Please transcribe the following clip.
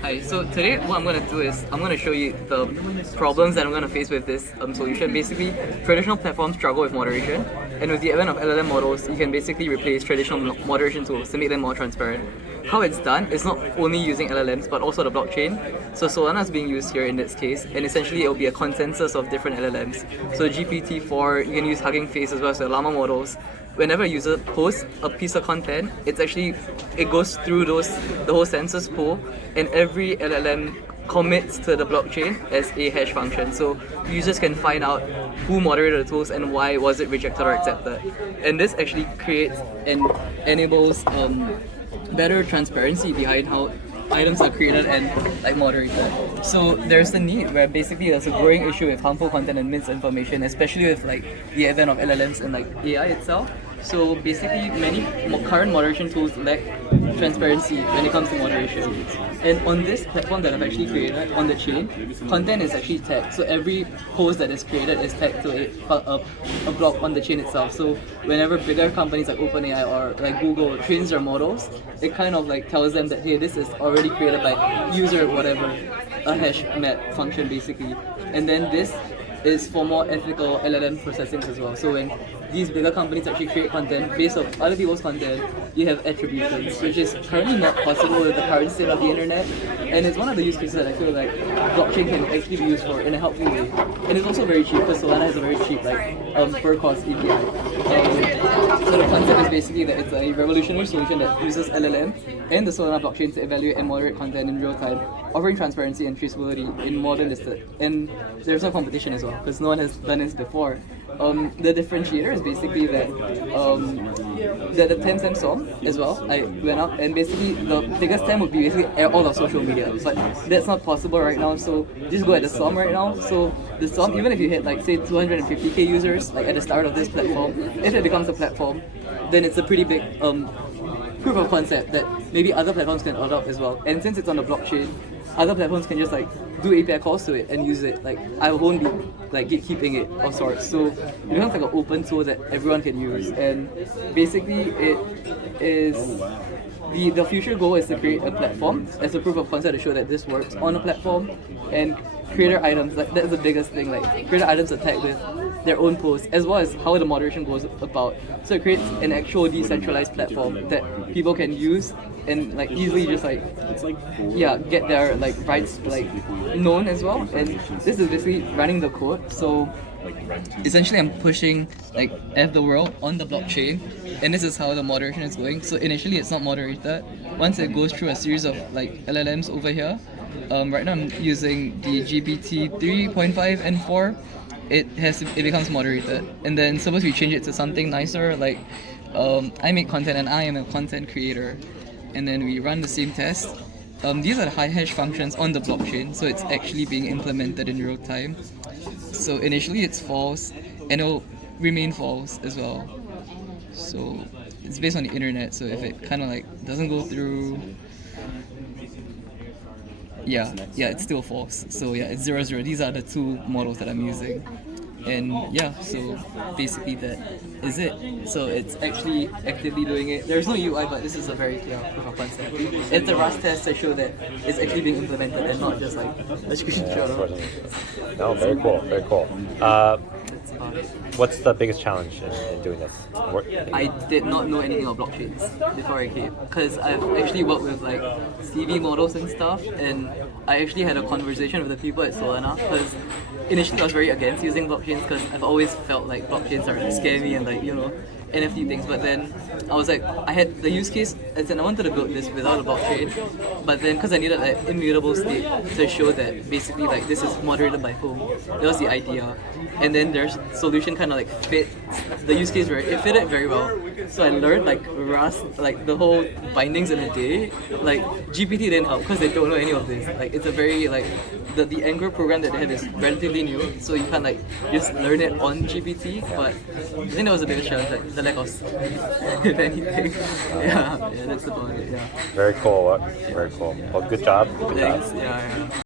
Hi, so today what I'm going to do is I'm going to show you the problems that I'm going to face with this solution. Basically, traditional platforms struggle with moderation, and with the advent of LLM models, you can basically replace traditional moderation tools to make them more transparent. How it's done is not only using LLMs but also the blockchain. So Solana is being used here in this case, and essentially it will be a consensus of different LLMs. So GPT-4, you can use Hugging Face as well as the Llama models. Whenever a user posts a piece of content, it goes through the whole census pool, and every LLM commits to the blockchain as a hash function. So users can find out who moderated the tools and why was it rejected or accepted. And this actually creates and enables better transparency behind how items are created and moderated. So there's the need where basically there's a growing issue with harmful content and misinformation, especially with the advent of LLMs and AI itself. So basically many current moderation tools lack transparency when it comes to moderation. And on this platform that I've actually created, on the chain, content is actually tagged. So every post that is created is tagged to a block on the chain itself. So whenever bigger companies like OpenAI or Google trains their models, it kind of tells them that, hey, this is already created by user whatever, a hash map function basically. And then this is for more ethical LLM processing as well. So when these bigger companies actually create content based on other people's content, you have attributions, which is currently not possible with the current state of the internet. And it's one of the use cases that I feel like blockchain can actually be used for in a helpful way. And it's also very cheap because Solana has a very cheap per cost API. So the concept is basically that it's a revolutionary solution that uses LLM and the Solana blockchain to evaluate and moderate content in real time, offering transparency and traceability in modern listed. And there's no competition as well because no one has done this before. The differentiator is basically that the 10 cent song as well. I went up and basically the biggest 10 would be basically all of social media, but that's not possible right now. So just go at the SOM right now. So the SOM, even if you hit say 250k users at the start of this platform, if it becomes a platform, then it's a pretty big proof of concept that maybe other platforms can adopt as well. And since it's on the blockchain, other platforms can just do API calls to it and use it. I won't be gatekeeping it of sorts. So it becomes an open tool that everyone can use. And basically it is the future goal is to create a platform as a proof of concept to show that this works on a platform, and creator items, that's the biggest thing, creator items are tagged with their own posts as well as how the moderation goes about. So it creates an actual decentralized platform that people can use and easily just get their rights known as well. And this is basically running the code. So essentially I'm pushing F the world on the blockchain, and this is how the moderation is going. So initially it's not moderated. Once it goes through a series of LLMs over here, right now I'm using the GPT 3.5 and 4. It becomes moderated, and then suppose we change it to something nicer I make content and I am a content creator, and then we run the same test. These are the high hash functions on the blockchain, so it's actually being implemented in real time. So initially it's false, and it'll remain false as well. So it's based on the internet, so if it kind of doesn't go through, yeah, it's still false. So yeah, it's 0, 0. These are the two models that I'm using. And yeah, so basically that is it. So it's actually actively doing it. There's no UI, but this is a very clear proof of concept. It's a Rust test to show that it's actually being implemented and not just a screenshot. No, very cool, very cool. What's the biggest challenge in doing this? I did not know anything about blockchains before I came, because I've actually worked with CV models and stuff, and I actually had a conversation with the people at Solana, because initially I was very against using blockchains because I've always felt like blockchains are scammy and NFT things, but then I was I had the use case, and I wanted to build this without a blockchain, but then because I needed immutable state to show that basically this is moderated by whom, that was the idea. And then their solution kind of fit the use case it fit it very well. So I learned Rust, the whole bindings in a day. GPT didn't help because they don't know any of this. It's a very the Angular program that they have is relatively new, so you can't just learn it on GPT. But I think that was the biggest challenge, the lack of if anything. Yeah, that's about it. Yeah. Very cool. Very cool. Well, good job. Thanks. Yeah.